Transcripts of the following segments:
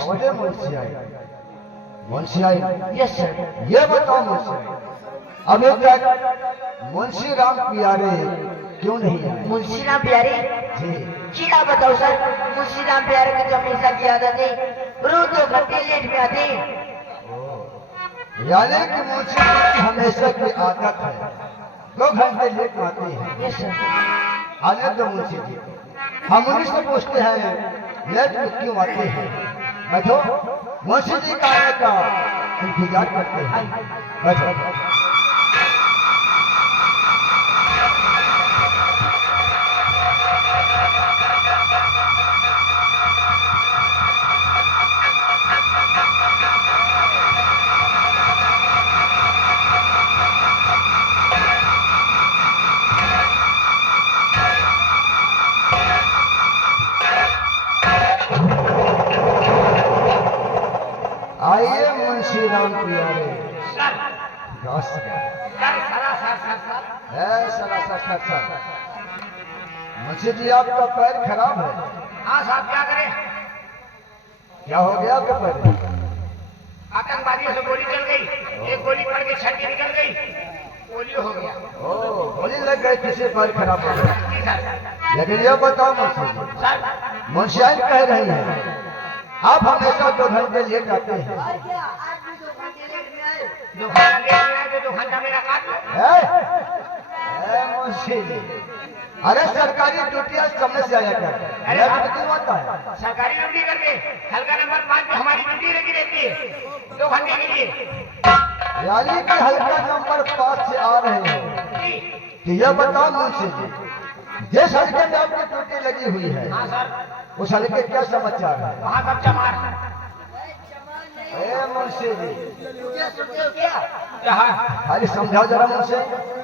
नमस्ते मुंशी आई। Yes sir. ये बताओ मुंशी, अभी तक मुंशी राम प्यारे क्यों नहीं आए? मुंशी राम प्यारे जी क्या बताओ सर, मुंशी राम प्यारे की तो हमेशा की आदत है, रोज 2 घंटे लेट में आते हैं। यानी कि मुंशी जी की हमेशा की आदत है 2 घंटे लेट आते हैं। Yes sir. आने तो मुंशी जी, हम उन्हीं से पूछते हैं लेट में क्यों आते हैं। बैठो, मुंशी जी का आने का इंतजार करते हैं। बैठो। आइए मुंशी राम प्यारे। सर नमस्कार। सर मुंशी जी, आपका पैर खराब है। हाँ साहब, क्या करें? क्या हो गया आपके पैर में? आतंकवादियों से गोली चल गई, एक गोली पड़ के छड्डी निकल गई, पोलियो हो गया। ओ, गोली लग गई, किसी पैर खराब हो गया। जी सर। लेकिन ये बताओ मुंशी जी, सर मुंशियाई कह रही है आप हमेशा 2 घंटे लेट आते हैं। 2 घंटा लेट में आए तो 2 घंटा मेरा काट लो। मुंशी जी, अरे सरकारी ड्यूटी समय से आया कर। अरे क्यों आता है? सरकारी ड्यूटी करके हल्का नंबर 5 में हमारी ड्यूटी लगी रहती है 2 घंटे के लिए। यानी कि हल्का नंबर 5 से आ रहे हैं। जी कि यह बताओ मुंशी जी, जिस हल्के में आपकी ड्यूटी लगी हुई है हाँ सर, उस हल्के क्या समाचार है? वहाँ सब चमार। मुंशी जी, जहाँ अरे समझाओ जरा मुझसे।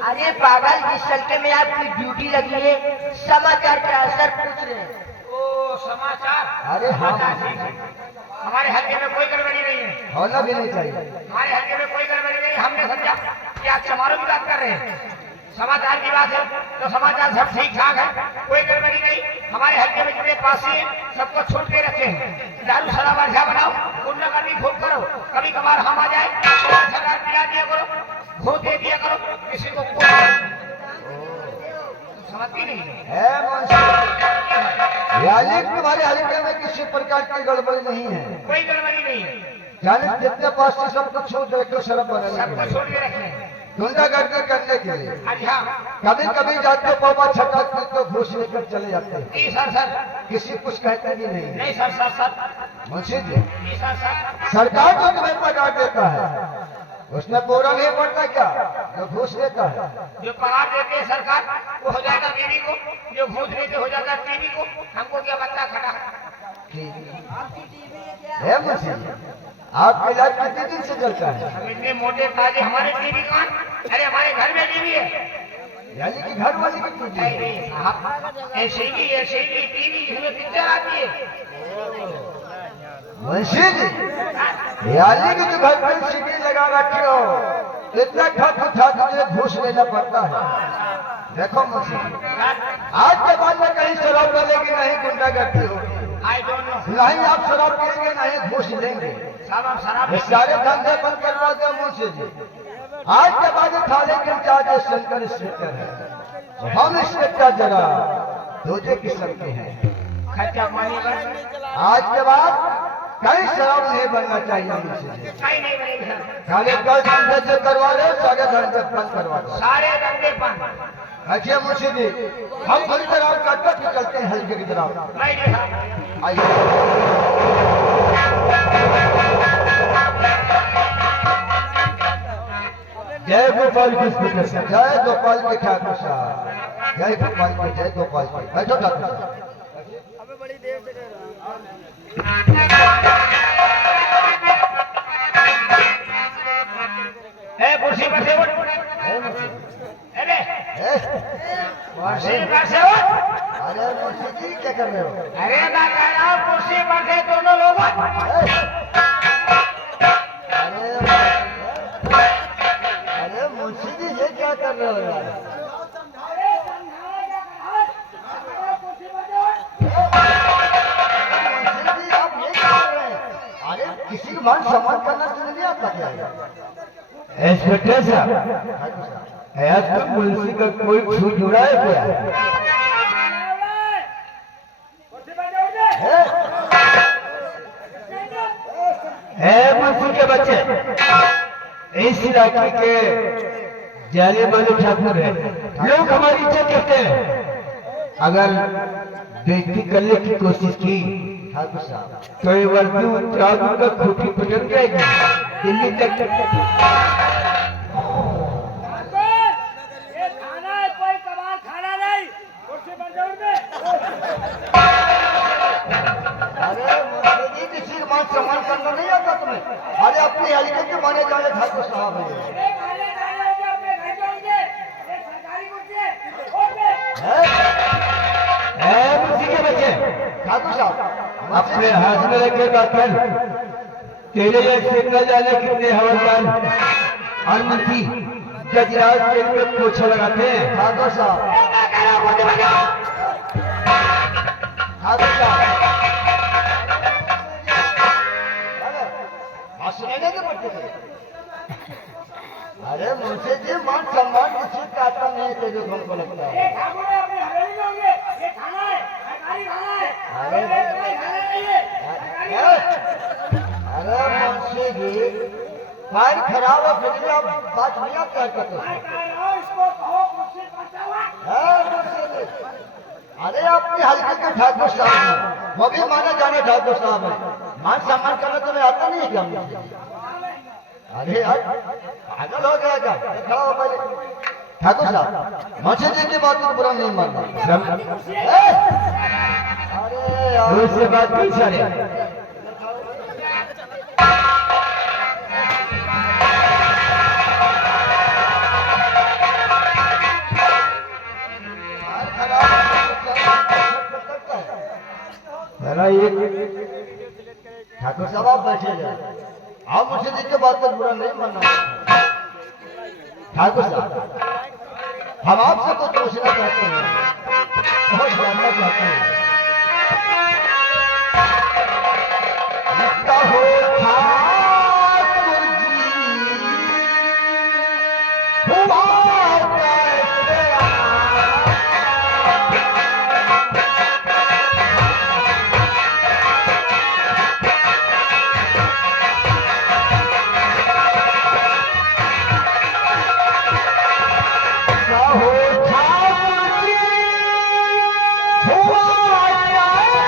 अरे पागल, जिस हल्के में आपकी ड्यूटी लगी है, समाचार क्या है सर, पूछ रहे हैं। ओ समाचार। अरे हाँ, हमारे हल्के में कोई गड़बड़ी नहीं है। होना भी नहीं चाहिए। हमारे हल्के में कोई गड़बड़ी नहीं। हमने समझा कि आप चमारों की बात कर रहे हैं। समाचार की बात है तो समाचार सब ठीक ठाक है, कोई गड़बड़ी नहीं। हमारे हल्के में जितने पासी हैं सबको छूट के रखे हैं। दारू शराब अच्छा बनाओ, गुंडागर्दी खूब करो, कभी कभार हम आ जाए तो सरकार पिला दिया करो, घूस दे दिया करो, किसी को समझती नहीं है। यानी तुम्हारे हल्के में किसी प्रकार की गड़बड़ी नहीं है। कोई गड़बड़ी नहीं है, यानी जितने पास से सब कुछ छूट रखे शराब सबको बनाने छोड़ के रखे हैं। गुंडागर्दी करने के लिए। अच्छा कभी कभी जाते पापा छटा तो घूस लेकर चले जाते हैं। जी सर। सर किसी कुछ कहते भी नहीं। नहीं sir. Sir sir Munshi ji, जी सर। सरकार जो तुम्हें पगार देता है उसमें पूरा नहीं पड़ता क्या जो घूस देता है? जो पगार देते हैं सरकार वो हो जाएगा बीवी को, जो घूस देते हो जाता है टीवी को। हमको क्या बता खड़ा है मुंशी जी, आपका इलाज कितने दिन से चलता है? हम इतने मोटे ताजे, हमारे टीवी कौन? अरे हमारे घर में टीवी है। यानी कि घर वाले की ड्यूटी है। ऐसे ही टीवी जिसमें पिक्चर आती है। मुंशी जी, यानी कि जो घर पर सीटी लगा रखे हो इतना ठग उठा तुझे घूस लेना पड़ता है। देखो मुंशी जी, आज के बाद में कहीं शराब मिलेगी नहीं, गुंडागर्दी होगी। I don't know. नहीं आप शराब पिएंगे नहीं घूस लेंगे। साहब शराब ये सारे धंधे बंद करवा दो मुंशी जी। आज के बाद थाने के इंचार्ज शंकर इंस्पेक्टर है, हम इंस्पेक्टर जरा दूसरे किस्म के हैं। खर्चा पानी कर आज के बाद कहीं शराब नहीं बनना चाहिए मुंशी जी। कहीं नहीं बनेगा। खाली कल धंधे से करवा लो, सारे धंधे बंद करवा दो। सारे धंधे बंद। अच्छा मुंशी जी, हम थोड़ी देर आप कट चलते हैं हल्के की तरफ। नहीं साहब। आइए। जय गोपाल की स्पीकर से, जय गोपाल के ठाकुर साहब, जय गोपाल के, जय गोपाल के। बैठो ठाकुर साहब। कुर्सी पर से उठ। अरे कुर्सी पर से उठ। अरे मुंशी जी क्या कर रहे हो? अरे मैं कह रहा हूँ कुर्सी पर से दोनों लोग। अरे मुंशी जी ये क्या कर रहे हो यार? मुंशी जी आप ये क्या कर रहे हैं? मान सम्मान करना नहीं आता क्या है? इंस्पेक्टर साहब, आज तो मुंशी का कोई छू जुड़ा है क्या? मुंशी के बच्चे इस इलाके के जाने वाले ठाकुर है, लोग हमारी इज्जत करते हैं। अगर बेइज्जती करने की कोशिश की ठाकुर साहब, तो ये वर्दी उच्चारण का खूटी पटक जाएगी दिल्ली तक। ये खाना है, कोई कबाब खाना नहीं। कुर्सी पर जोड़ दे। अरे मुझे जी किसी का मान सम्मान करना नहीं आता तुम्हें? अरे अपनी हल्के के माने जाने ठाकुर साहब है। ये खाने जाने होंगे, अपने घर जाओगे। ये सरकारी कुर्सी है। उठ बे। मुंशी के बच्चे ठाकुर साहब, अपने हाथ में रखे बात कर। तेरे जैसे न जाने कितने हवलदार और मंत्री गजराज जेल में पोछा लगाते हैं। ठाकुर साहब, ठाकुर साहब, सुनने के पड़ते थे। अरे मुझसे जी मान सम्मान किसी का आता नहीं है, जो हमको लगता ये है। ठाकुर है, अपनी हवेली में होंगे। ये खाना है, सरकारी खाना है। अरे ये कोई खाना नहीं है, सरकारी खाना है। अरे मुंशी जी, फाइल खराब है, फिर भी आप बात नहीं आप क्या करते? मैं कह रहा हूँ, इसको कहो कुर्सी पर जाओ। अरे अपनी हल्के के ठाकुर साहब हैं, वो भी माने जाने ठाकुर साहब है। मान सम्मान करना तुम्हें आता नहीं है क्या? मुझे अरे यार पागल हो गया क्या? खड़ा हो पहले। ठाकुर साहब, मुझे जी की बात को बुरा नहीं मानना। अरे यार, उससे बात पूछा नहीं। ठाकुर साहब आप बैठे जाए, आप मुझे जी की बात को बुरा नहीं मानना। ठाकुर साहब, हम आपसे कुछ पूछना चाहते हैं, बहुत जानना चाहते हैं। लिखता हो ठाकुर जी, हुआ कैसे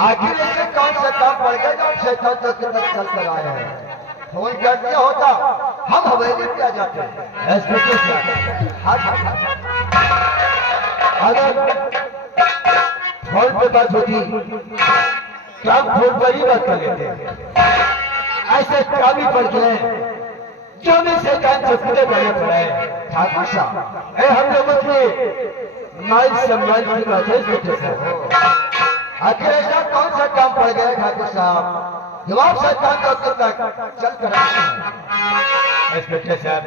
आखिर ऐसे कौन सा काम पड़ गया जो शैतान तक चल कर आया है? फोन कर दिया होता, हम हवेली पे आ जाते हैं। अगर फोन पे बात होती तो हम फोन पर ही बात कर लेते। ऐसे काम ही पड़ गए जो भी शैतान चौकीदार करना पड़ा है। ठाकुर साहब, हम लोगों के मान सम्मान की बात है बेटे साहब। आखिर ऐसा कौन सा काम पड़ गया ठाकुर साहब जो आप शैतान तक चल कर आए हैं? इंस्पेक्टर साहब,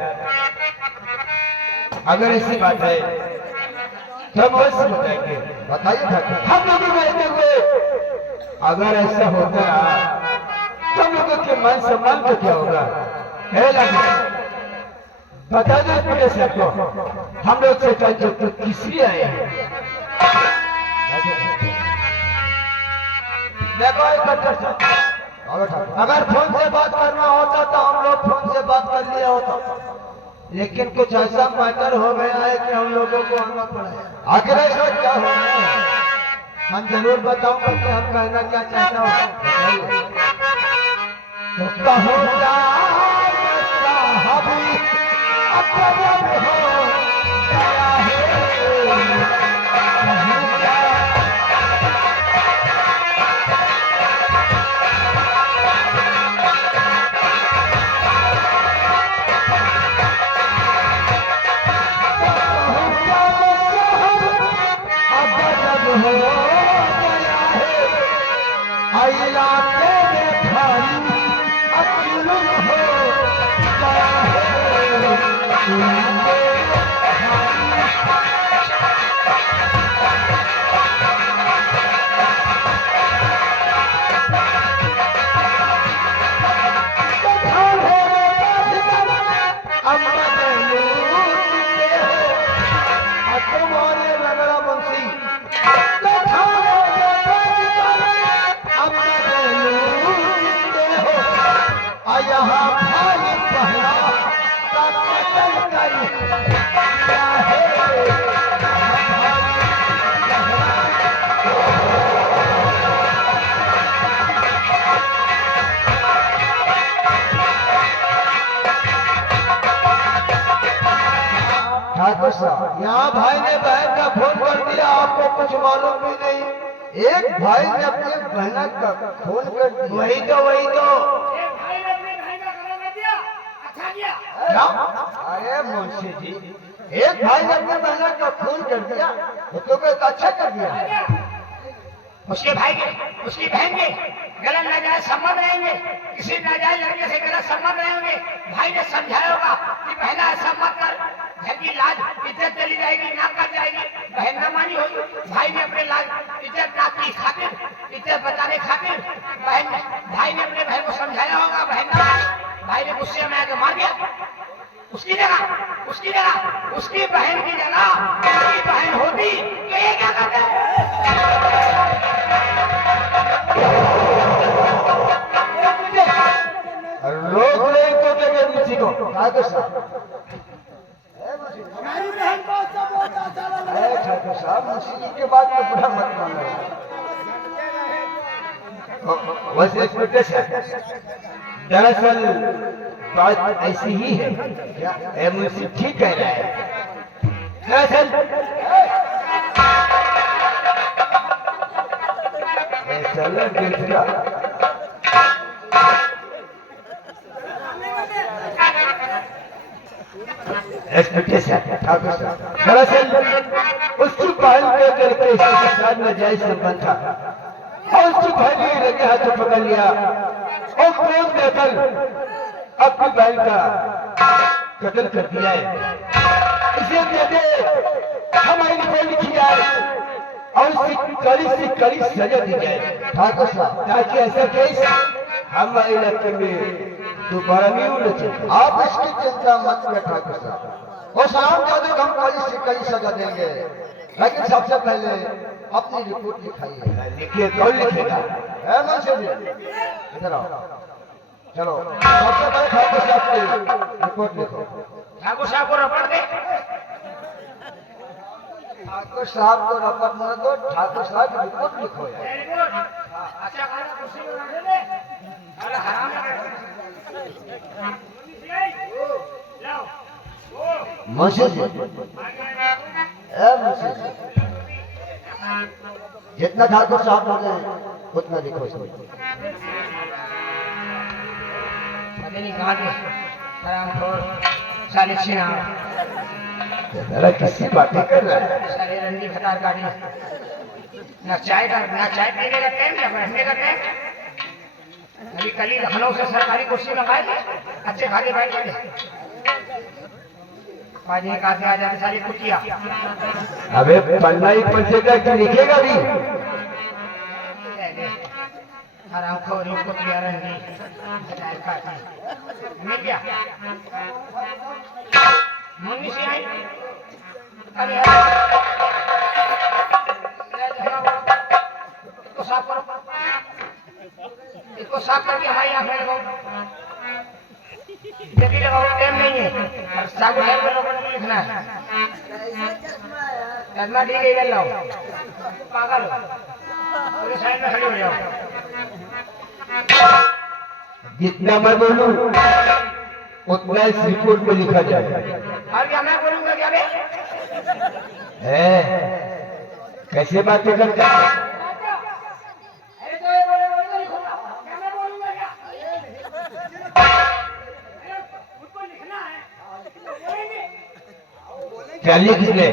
अगर ऐसी बात है तो हम अवश्य बताएंगे। बताइए ठाकुर। हम लोगों को रहते हुए अगर ऐसा होता तो हम लोगों के मान सम्मान का क्या होगा? बता दो इंस्पेक्टर साहब को, हम लोग शैतान चौक तो किस लिए आए हैं? देखो इंस्पेक्टर साहब, बोलो ठाकुर। अगर फोन से बात करना होता तो हम लोग फोन से बात कर लिया होता। लेकिन कुछ ऐसा मैटर हो गया है कि हम लोगों को आना पड़ा है। आखिर ऐसा क्या हो गया है? हम जरूर बताऊंगा कि हम कहना क्या चाहता हूँ। तो कहो क्या साहब अकबर हो गया है, कहूँ क्या इलाके में भारी अजुल्म हो गया है। तुम्हारे लगड़ा बंसी यहाँ भाई पहला का कत्ल कर दिया है। ठाकुर साहब, यहाँ भाई ने बहन का फोन कर दिया, आपको कुछ मालूम भी नहीं। एक भाई ने अपने बहन का खून कर दिया। वही तो एक भाई ने अपने भाई का कत्ल कर दिया। अच्छा किया। क्या? अरे मुंशी जी, एक भाई ने अपने बहन का खून कर दिया तो अच्छा कर दिया। उसके भाई के, उसकी बहन के गलत नाजायज संबंध रहेंगे, किसी नाजायज लड़के से गलत संबंध रहे होंगे। भाई ने समझाया होगा कि बहना ऐसा मत कर, घर की लाज इज्जत चली जाएगी, ना कर जाएगी। बहन ना मानी होगी। भाई ने अपने लाज इज्जत नाक की खातिर, इज्जत बचाने खातिर भाई ने अपने बहन को समझाया होगा। बहन ना मानी, भाई ने गुस्से में आकर मार दिया। उसकी जगह उसकी बहन की जगह उसकी बहन होती तो ये क्या करते? रोक ले तो जगह किसी को। ठाकुर साहब, हमारी बहन को सब बहुत अच्छा लगा। अरे ठाकुर साहब, मुंशी जी के बात को बुरा मत मानो। वैसे स्पीड है, दरअसल बात ऐसी ही है। ए मुंशी ठीक कह रहा है। दरअसल ऐसा लग ठाकुर साहब, दरअसल उसकी बहन के करके इसके साथ नाजायज संबंध था और उसकी बहन ने लगे हाथ पकड़ लिया और क्रोध देकर अपनी बहन का कत्ल कर दिया है। इसे कहते हमारी रिपोर्ट लिखी जाए और उसकी कड़ी से कड़ी सजा दी जाए ठाकुर साहब, ताकि ऐसा केस हमारे इलाके में दोबारा नहीं होना चाहिए। आप इसकी चिंता मत करें ठाकुर साहब। वो शाम जादू हम कड़ी से कड़ी सजा देंगे, लेकिन सबसे पहले अपनी रिपोर्ट लिखाइए। लिखिए, कौन लिखेगा? है मुंशी जी, इधर आओ। चलो, सबसे पहले ठाकुर साहब की रिपोर्ट लिखो। ठाकुर साहब को रपट दे। ठाकुर साहब को रपट न दो, ठाकुर साहब की रिपोर्ट लिखो यार। अच्छा खाना कुर्सी में बैठे दे। अरे हराम है। लाओ। मुंशी जी, है मुंशी जी, जितना ठाकुर साहब बोले उतना लिखो इसमें। पता नहीं कहाँ थे हरामखोर साले छिना, जरा किसी बातें कर रहा है। साले रंडी खतार गाड़ी, ना चाय पीने का टाइम, ना बैठने का टाइम। अभी कल ही लखनऊ से सरकारी कुर्सी मंगाए थे, अच्छे खाली बैठ गए। आज एक आदमी आ जाते सारी कुटिया। अबे पन्ना ही पढ़ेगा कि लिखेगा भी? हरामखोर कुटिया रंडी मिल गया। मुन्नी से आई। अरे इसको साफ करो, इसको साफ करके हमारी आंख में लगाओ। जल्दी लगाओ, टाइम नहीं है। और साबु हेयर पे लोगों को लिखना है। चश्मा ठीक है, लाओ। पागल हो। पूरे साइड में खड़े हो जाओ। जितना मैं बोलूं उतना इस रिपोर्ट में लिखा जाए। और क्या मैं बोलूंगा क्या बे? कैसे बातें करता है? अरे तो ये बोले वो तो लिखूंगा, क्या मैं बोलूंगा क्या? अरे मुझको लिखना है, बोलेंगे। क्या लिख ले?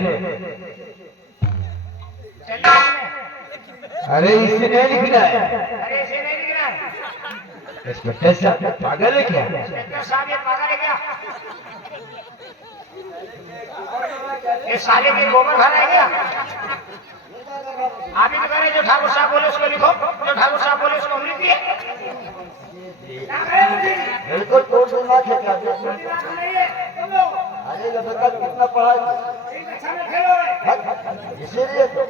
चलिए। अरे इसे नहीं लिखना है। अरे इसे नहीं लिखना है। इंस्पेक्टर साहब पागल है क्या? इंस्पेक्टर साहब ये पागल है क्या? ये साले के गोबर खा रहे हैं क्या? आप ही तो कह रहे हैं जो ठाकुर साहब बोले उसको लिखो, जो ठाकुर साहब बोले उसको हम लिख दिए। बिल्कुल तोड़ दिमाग है क्या? नहीं है, तुम लोग अरे लड़का कितना पढ़ा है? एक कक्षा में फेल हो गए। इसीलिए तो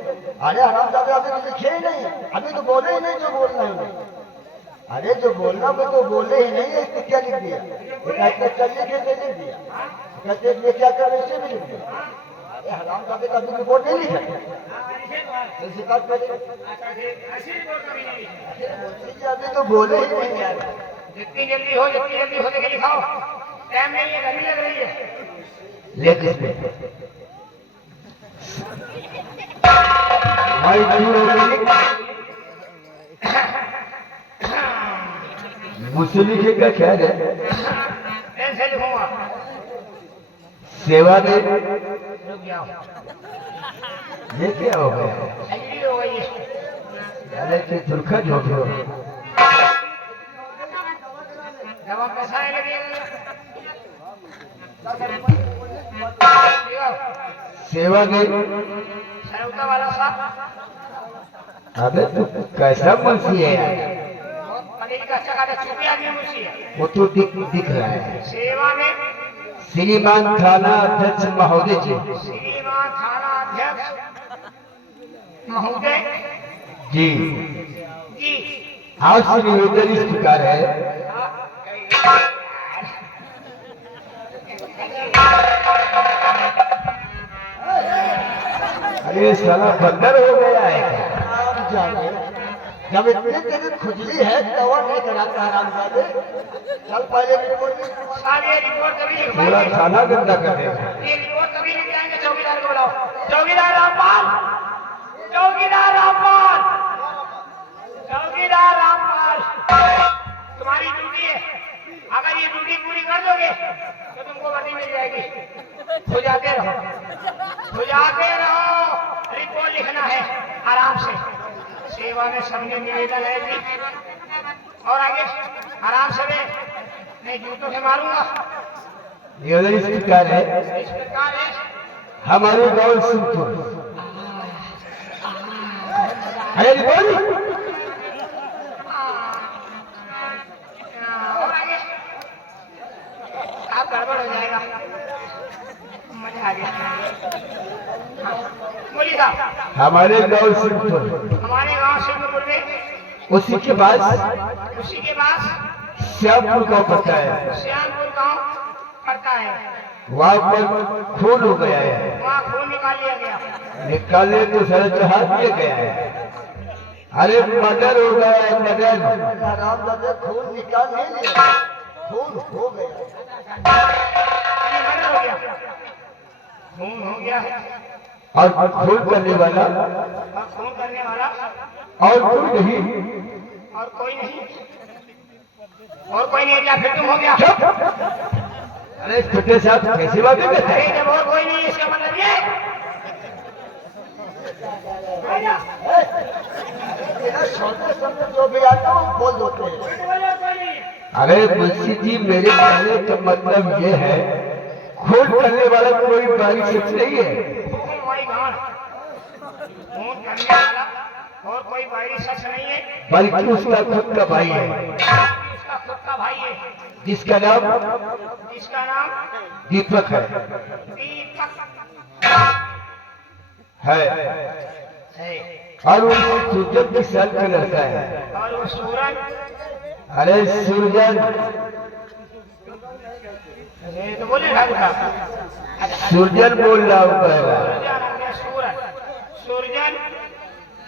अरे हरामजादे अभी तो लिखे ही नहीं, अभी तो बोले ही नहीं जो बोलना है। अरे जो बोलना वो तो बोले ही नहीं है, इसको क्या लिख दिया? चलिए कैसे लिख दिया? कहते ये क्या कर इसे भी लिख दिया? अरे हरामजादे का अभी रिपोर्ट नहीं लिखा, तो शिकायत करेंगे। अभी तो बोले ही नहीं यार। जितनी जल्दी हो के लिखाओ। टाइम नहीं है, गर्मी लग रही है। लिख इसमें। भाई मुझसे लिखेगा क्या है? ऐसे लिखूंगा। सेवा में रुक जाओ। ये क्या हो गया? ऐसी हो गई है। अरे कि दुर्खा जो भी हो। दवा कैसा है लगेगा? सेवा में सरौता वाला साहब अबे तू कैसा मुंशी है यार? पनीर का चका चुपी आदमी मुझे है। वो तो दिख रहा है। सेवा में श्रीमान थाना अध्यक्ष महोदय जी। श्रीमान थाना अध्यक्ष महोदय जी जी। आपसे निवेदन इस प्रकार है। अरे साला बंदर हो गया है क्या? जब इतनी तेरी खुजली है दवा नहीं कराता हरामजादे। चल पहले रिपोर्ट लिख। सारे रिपोर्ट कभी लिख पूरा पाएंगे। खाना गंदा कर देगा। ये रिपोर्ट कभी लिख जाएंगे। चौकीदार को बुलाओ। चौकीदार रामपाल, चौकीदार रामपाल, चौकीदार रामपाल, तुम्हारी ड्यूटी है। अगर ये ड्यूटी पूरी कर दोगे तो तुमको वर्दी मिल जाएगी। खुजाते रहो, खुजाते रहो। रिपोर्ट लिखना है आराम से। सेवा में सबने निवेदन है जी। और आगे आराम से मैं जूतों से मारूंगा। निवेदन इस प्रकार है। इस प्रकार है। हमारे गांव सिंहपुर। अरे बोल। और आगे आप गड़बड़ हो जाएगा। मजा आ गया। हाँ, बोलिए साहब। हमारे गांव सिंहपुर। हमारे गांव सिंहपुर में उसी के बाद उसी के पास श्यामपुर गांव पड़ता है। श्यामपुर गांव पड़ता है। वहाँ पर खून हो गया है। वहाँ खून निकाल लिया गया। निकालने तो सर चढ़ा दिया गया है। अरे मर्डर हो गया है, मर्डर। हरामजादे खून निकाल नहीं लिया, खून हो गया। ये मर्डर हो गया। खून हो गया है। और खून करने वाला और खून करने वाला और कोई नहीं। और कोई नहीं। और कोई नहीं। क्या फिर तुम हो गया? अरे छोटे साहब कैसी बातें करते अरे हैं? जब और कोई नहीं इसका मतलब ये तेरा छोटे समय जो भी आता है वो बोल देते हैं। अरे मुंशी जी मेरे कहने का मतलब ये है खून करने वाला कोई बारीक शख्स नहीं है। खून वही गांड। खून करने वाला और कोई बाहरी शख्स नहीं है। बल्कि उसका खुद का भाई है, उसका खुद का भाई है। जिसका नाम इसका नाम दीपक है। दीपक है। और वो सूरज की सल का लड़का है। और वो सूरज अरे सूरजन ये तो बोले ठाकुर साहब। सुरजन बोल रहा हूँ पहला। सूरजन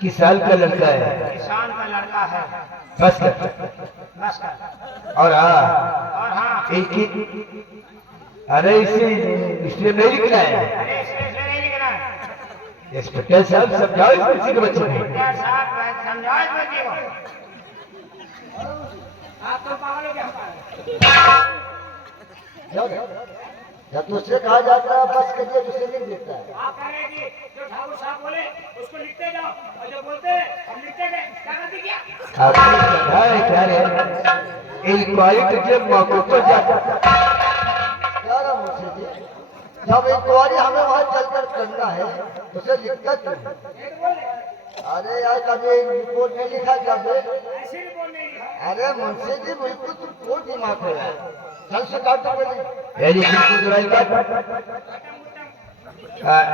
किसान का लड़का है। किसान का लड़का है। बस कर। बस कर। और हाँ, और हाँ, अरे इसलिए नहीं लिखना है। अरे इसमें नहीं लिखना है। इंस्पेक्टर साहब समझाओ इस बच्चे के बच्चे को। इंस्पेक्टर साहब समझाओ इस बच्चे को। आप तो पागल हो गया। जब तुझसे कहा जाता है बस करिए तुझसे नहीं दिखता है। आप कह रहे हैं कि जो ठाकुर साहब बोले उसको लिखते जाओ और जो बोलते हैं हम लिखते गए, क्या करते क्या? आपने समझा है क्या रे? इंक्वायरी जब मौके पर जाता क्या रहा मुझसे जी? जब इंक्वायरी हमें वहाँ चलकर करना है उसे लिखता क्यों? ये तो बोले अरे यार कभी रिपोर्ट नहीं लिखा जब ऐसे रिपोर्ट नहीं लिखा। अरे मुंशी जी बिल्कुल तुम बहुत दिमाग हो यार। चल से काट दो पहले। वेरी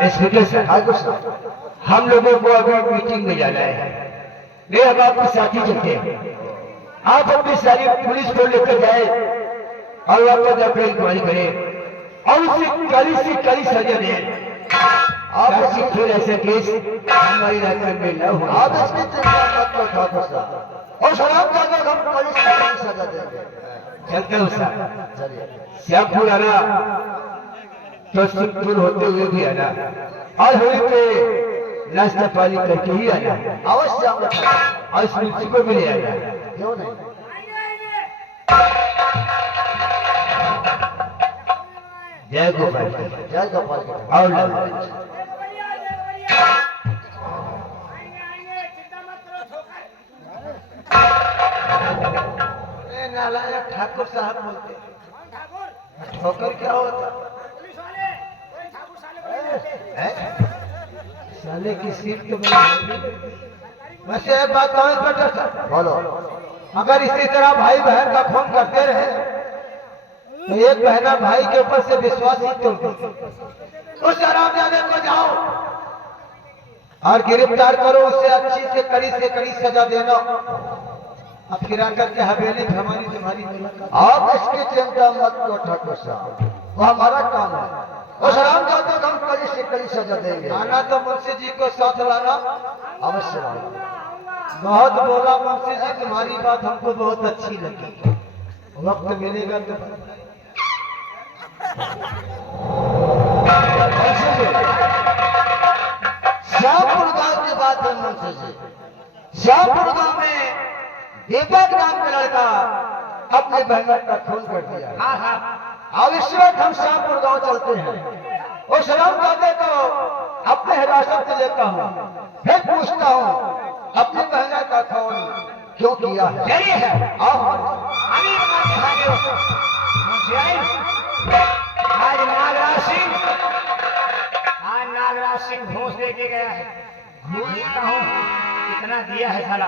इंस्पेक्टर साहब, हम लोगों को अभी मीटिंग में जाना है। मैं अब आपके साथी चलते हैं। आप अपनी सारी पुलिस को लेकर जाए और वापस अपनी इंक्वायरी करें और उसे कड़ी से कड़ी सजा दें। ताकि फिर ऐसा केस हमारी राज्य में न हो। आप इसकी चिंता मत करो ठाकुर साहब और शराब का अगर हम पुलिस को नहीं सजा देंगे। चलते हो साहब। चलिए श्यामपुर आना तो सिद्धपुर होते हुए भी आना और होली पे नाश्ता पानी करके ही आना अवश्य हम रखेंगे। और इस मुंशी को भी ले आना। क्यों नहीं? जय गोपाल जय गोपाल के और लाल। आएंगे चिंता मत करो ठोकर। नालायक ठाकुर साहब बोलते कौन ठाकुर? ठोकर क्या होता पुलिस वाले कोई ठाकुर साले को नहीं जानते। है? साले की सीट तो बनी। वैसे एक बात कहो इंस्पेक्टर साहब, बोलो। अगर इसी तरह भाई बहन का खून करते रहे तो एक बहना भाई के ऊपर से विश्वास ही तोड़ देती। उस हरामजादे को जाओ और गिरफ्तार करो, उसे अच्छी से कड़ी सजा देना। अब फिर आकर के हवेली में हमारी तुम्हारी मुलाकात। आप इसकी चिंता मत करो ठाकुर साहब, वो हमारा काम है। उस हरामजादे को हम कड़ी से कड़ी सजा देंगे। आना तो मुंशी जी को साथ लाना। अवश्य आएंगे। बहुत बोला मुंशी जी, तुम्हारी बात हमको बहुत अच्छी लगी। वक्त मिलेगा तो श्यामपुर गांव की बात है मुंशी जी। श्यामपुर गांव में दीपक नाम का लड़का अपने बहन का खून कर दिया। हाँ हाँ, अब इस वक्त हम श्यामपुर गांव चलते हैं और हरामजादे को अपने हिरासत में लेता हूँ। फिर पूछता हूँ अपने बहन का खून क्यों किया है। यही है। आओ अभी आज नागराज सिंह घूस लेके गया है। घूस देता हूँ कितना दिया है साला।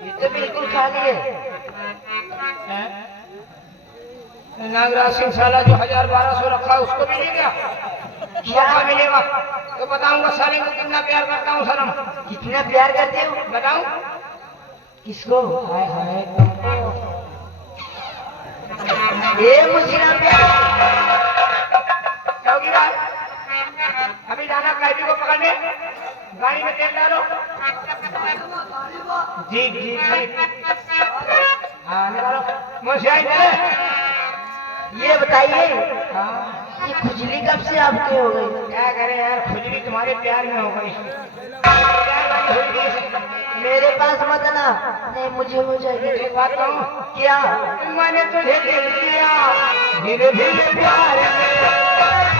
ये तो बिल्कुल खाली है। नागराज सिंह साला जो 1000-1200 रखा है उसको भी ले गया। क्या मिलेगा तो बताऊंगा साले को कितना प्यार करता हूँ सनम। कितना प्यार करते हो? बताऊं किसको? हाय हाय ये मुझे प्यार। चौकीदार अभी जाना कैदी को पकड़ने। गाड़ी में तेल डालो। जी जी ठीक। हाँ निकालो। मुझे ये बताइए हाँ ये खुजली कब से आपके हो गई? क्या करे यार, खुजली तुम्हारे प्यार में हो गई। प्यार वाली हुई थी। मेरे पास मत ना, नहीं मुझे हो जाएगी। एक बात कहूँ, क्या? मैंने तुझे दिल दिया धीरे धीरे प्यार में।